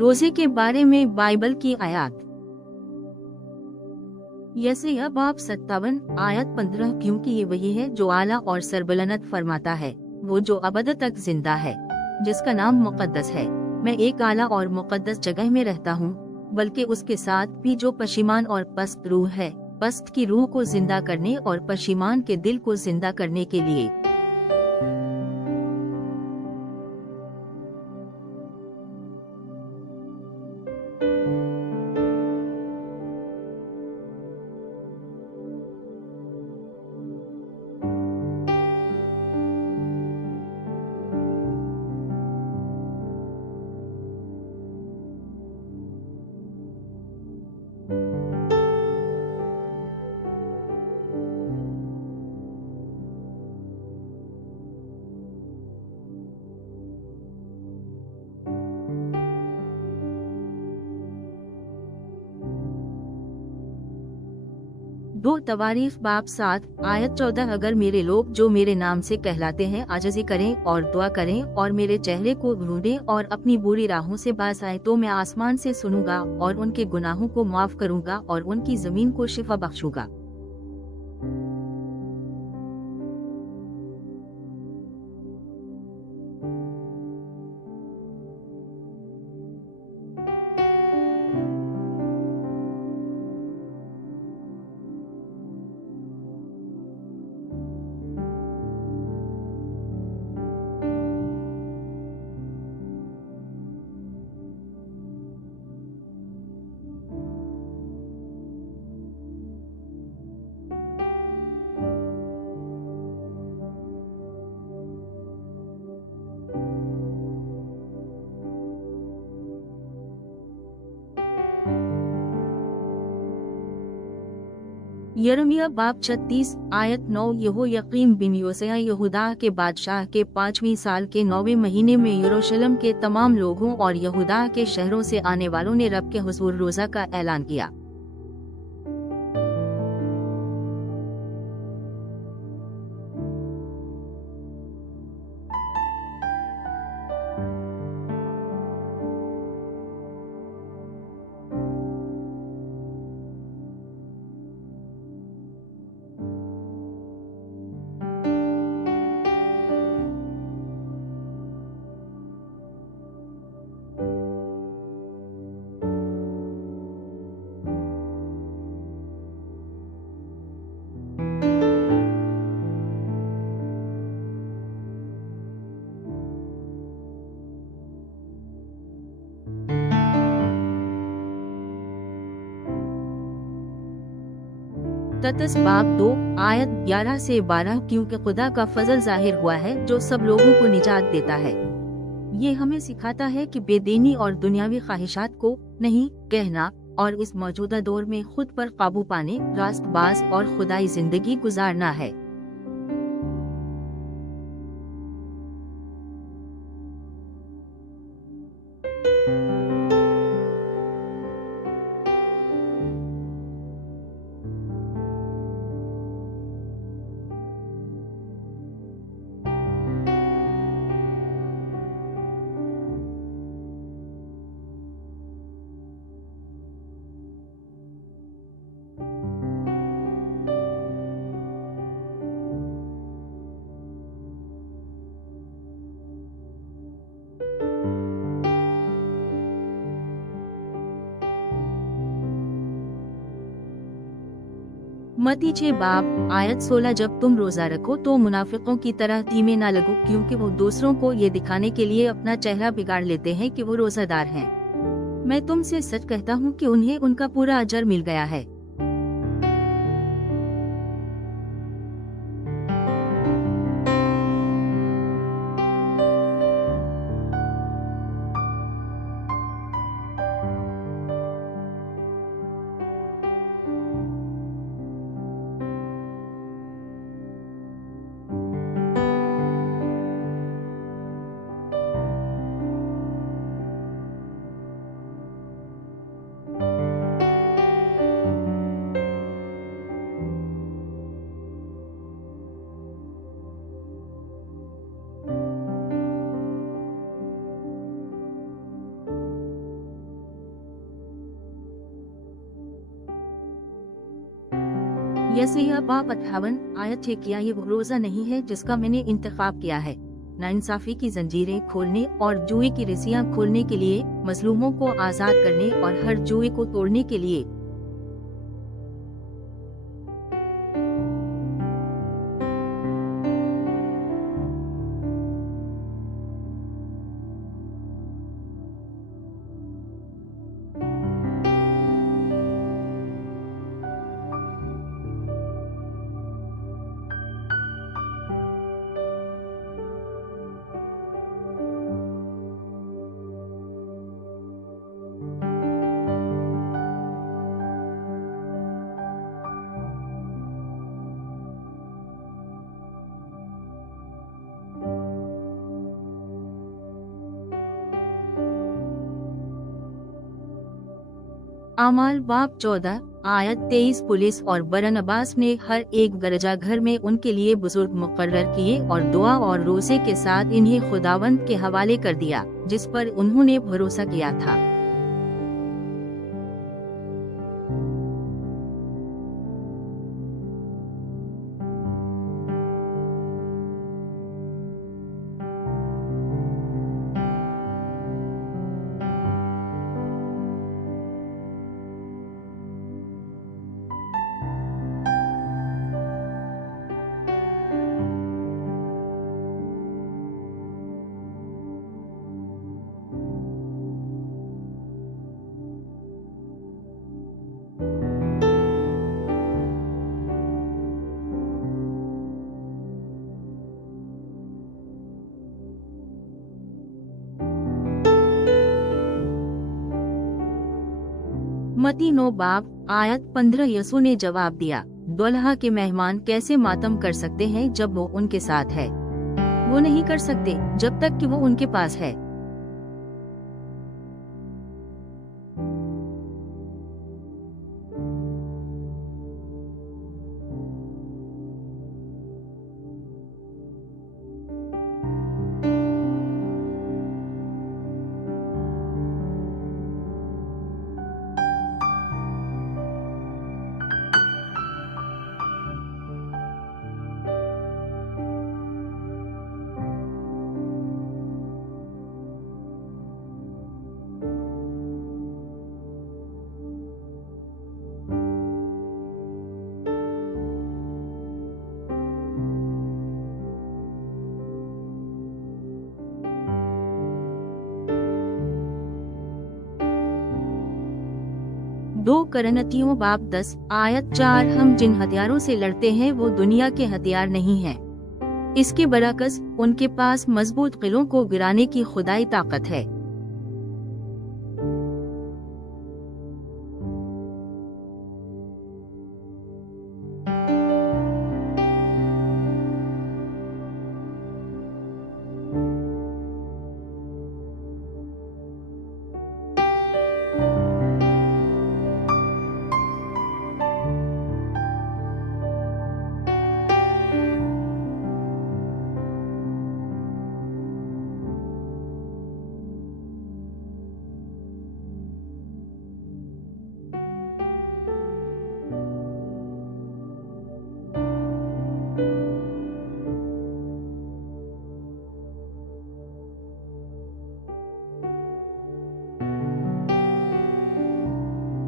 रोजे के बारे में बाइबल की आयत। यशायाह बाब 57 आयत 15, क्योंकि ये वही है जो आला और सरबलंद फरमाता है, वो जो अबद तक जिंदा है, जिसका नाम मुकद्दस है। मैं एक आला और मुकद्दस जगह में रहता हूँ, बल्कि उसके साथ भी जो पशिमान और पस्त रूह है, पस्त की रूह को जिंदा करने और पशिमान के दिल को जिंदा करने के लिए। दो तवारीफ बाब 7 आयत 14, अगर मेरे लोग जो मेरे नाम से कहलाते हैं आजिज़ी करें और दुआ करें और मेरे चेहरे को ढूंढें और अपनी बुरी राहों से बाज आए, तो मैं आसमान से सुनूंगा और उनके गुनाहों को माफ करूंगा और उनकी जमीन को शिफा बख्शूंगा। यिर्मयाह बाब 36 आयत 9, यहोयाकीम बिन योसिय्याह यहूदा के बादशाह के 5वीं साल के 9वें महीने में यरूशलेम के तमाम लोगों और यहूदा के शहरों से आने वालों ने रब के हुजूर रोजा का ऐलान किया। ततस बाब 2 आयत 11 से 12, क्योंकि खुदा का फजल जाहिर हुआ है जो सब लोगों को निजात देता है। ये हमें सिखाता है कि बेदीनी और दुनियावी ख्वाहिशात को नहीं कहना और इस मौजूदा दौर में खुद पर काबू पाने, रास्तबाज और खुदाई जिंदगी गुजारना है। मत्ती 6 बाब आयत 16, जब तुम रोजा रखो तो मुनाफिकों की तरह धीमे ना लगो, क्योंकि वो दूसरों को ये दिखाने के लिए अपना चेहरा बिगाड़ लेते हैं कि वो रोजादार हैं। मैं तुमसे सच कहता हूँ कि उन्हें उनका पूरा अजर मिल गया है। यसीहा बाब 58 आयत 6 किया ये वो रोजा नहीं है जिसका मैंने इंतखाब किया है नाइंसाफी की जंजीरें खोलने और जुए की रस्सियां खोलने के लिए, मजलूमों को आजाद करने और हर जुए को तोड़ने के लिए। आमाल बाब 14 आयत 23 पुलिस और बरनबास ने हर एक गिरजा घर में उनके लिए बुजुर्ग मुकर्रर किए और दुआ और रोज़े के साथ इन्हें खुदावंद के हवाले कर दिया जिस पर उन्होंने भरोसा किया था। मती 9 बाब आयत 15 यसू ने जवाब दिया, दुल्हा के मेहमान कैसे मातम कर सकते हैं जब वो उनके साथ है? वो नहीं कर सकते जब तक कि वो उनके पास है। दो करनतियों बाब 10 आयत 4 हम जिन हथियारों से लड़ते हैं वो दुनिया के हथियार नहीं हैं। इसके बरअक्स उनके पास मजबूत किलों को गिराने की खुदाई ताकत है।